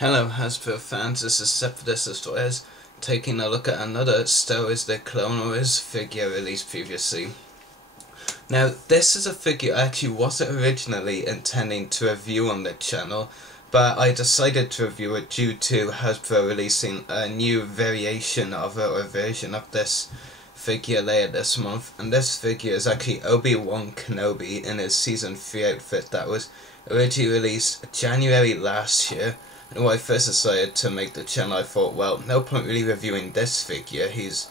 Hello Hasbro fans, this is Sepidus Destroyers, taking a look at another Star Wars The Clone Wars figure released previously. Now this is a figure I actually wasn't originally intending to review on the channel, but I decided to review it due to Hasbro releasing a new variation of it, or version of this figure later this month, and this figure is actually Obi-Wan Kenobi in his Season 3 outfit that was originally released January last year. And when I first decided to make the channel, I thought, well, no point really reviewing this figure, he's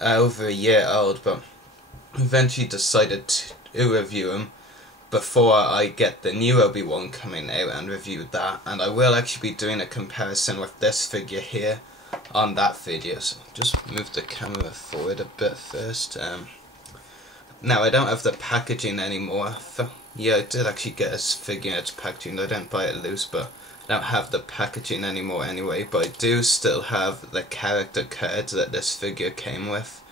over a year old, but eventually decided to review him before I get the new Obi-Wan coming out and review that, and I will actually be doing a comparison with this figure here on that video. So just move the camera forward a bit first. Now I don't have the packaging anymore. Yeah, I did actually get this figure in its packaging. I didn't buy it loose, but I don't have the packaging anymore anyway. But I do still have the character cards that this figure came with.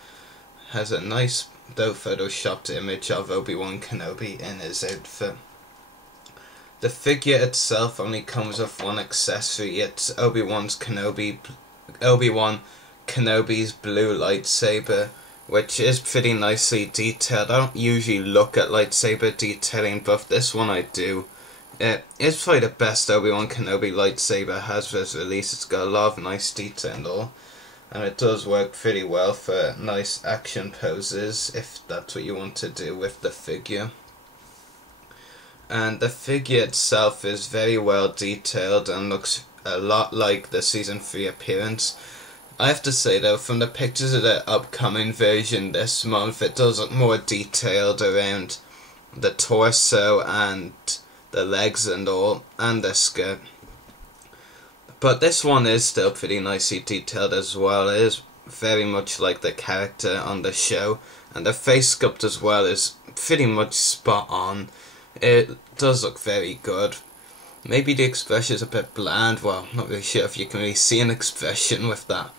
Has a nice though photoshopped image of Obi-Wan Kenobi in his outfit. The figure itself only comes with one accessory. It's Obi-Wan Kenobi's blue lightsaber, which is pretty nicely detailed. I don't usually look at lightsaber detailing, but this one I do. It is probably the best Obi-Wan Kenobi lightsaber Hasbro's released. It's got a lot of nice detail and all, and it does work pretty well for nice action poses if that's what you want to do with the figure. And the figure itself is very well detailed and looks a lot like the Season 3 appearance. I have to say though, from the pictures of the upcoming version this month, it does look more detailed around the torso and the legs and all, and the skirt. But this one is still pretty nicely detailed as well. It is very much like the character on the show, and the face sculpt as well is pretty much spot on. It does look very good. Maybe the expression is a bit bland. Well, not really sure if you can really see an expression with that,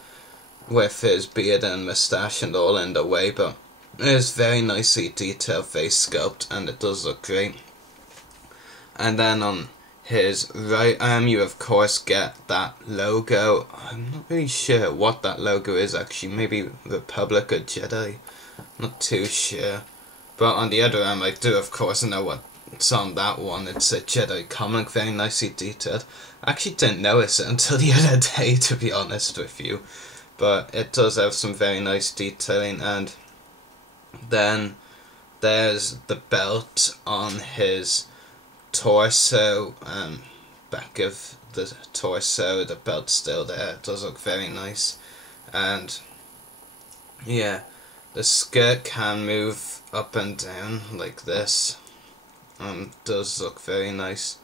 with his beard and moustache and all in the way, but it is very nicely detailed face sculpt and it does look great. And then on his right arm you of course get that logo. I'm not really sure what that logo is actually, maybe Republic or Jedi, not too sure. But on the other arm I do of course know what's on that one. It's a Jedi comic, very nicely detailed. I actually didn't notice it until the other day, to be honest with you, but it does have some very nice detailing. And then there's the belt on his torso, back of the torso, the belt's still there. It does look very nice. And yeah, the skirt can move up and down like this, and does look very nice.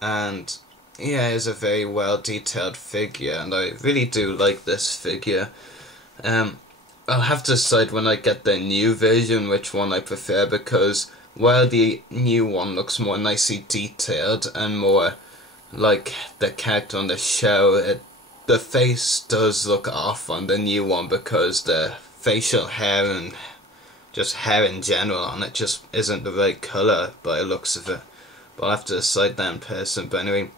And yeah, it's a very well detailed figure, and I really do like this figure. I'll have to decide when I get the new version which one I prefer, because while the new one looks more nicely detailed and more like the character on the show, the face does look off on the new one because the facial hair and just hair in general on it just isn't the right colour by the looks of it. But I'll have to decide that in person. But anyway,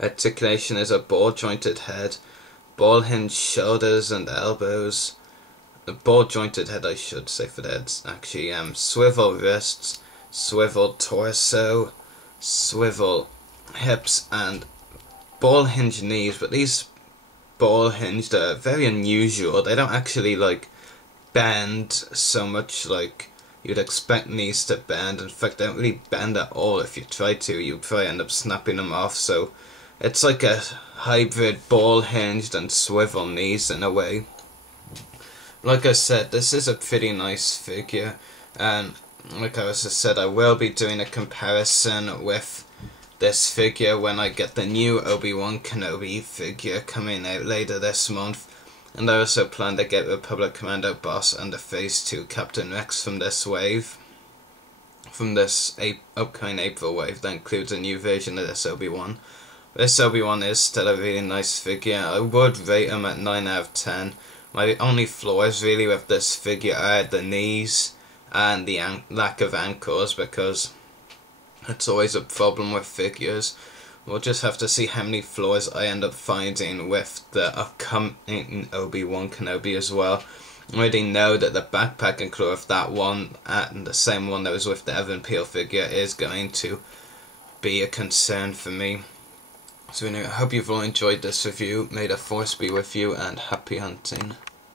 articulation is a ball jointed head, ball hinged shoulders and elbows. The ball jointed head I should say for that, it's actually swivel wrists, swivel torso, swivel hips and ball hinged knees. But these ball hinged are very unusual. They don't actually like bend so much like you'd expect knees to bend. In fact, they don't really bend at all. If you try to, you'd probably end up snapping them off. So it's like a hybrid ball hinged and swivel knees in a way. Like I said, this is a pretty nice figure, and like I just said, I will be doing a comparison with this figure when I get the new Obi-Wan Kenobi figure coming out later this month. And I also plan to get Republic Commando Boss and the Phase 2 Captain Rex from this wave, from this upcoming April wave that includes a new version of this Obi-Wan. This Obi-Wan is still a really nice figure. I would rate him at 9 out of 10. My only flaws really with this figure are the knees and the lack of ankles, because it's always a problem with figures. We'll just have to see how many flaws I end up finding with the upcoming Obi-Wan Kenobi as well. I already know that the backpack and claw of that one, and the same one that was with the Evan Peel figure, is going to be a concern for me. So anyway, I hope you've all enjoyed this review. May the Force be with you, and happy hunting.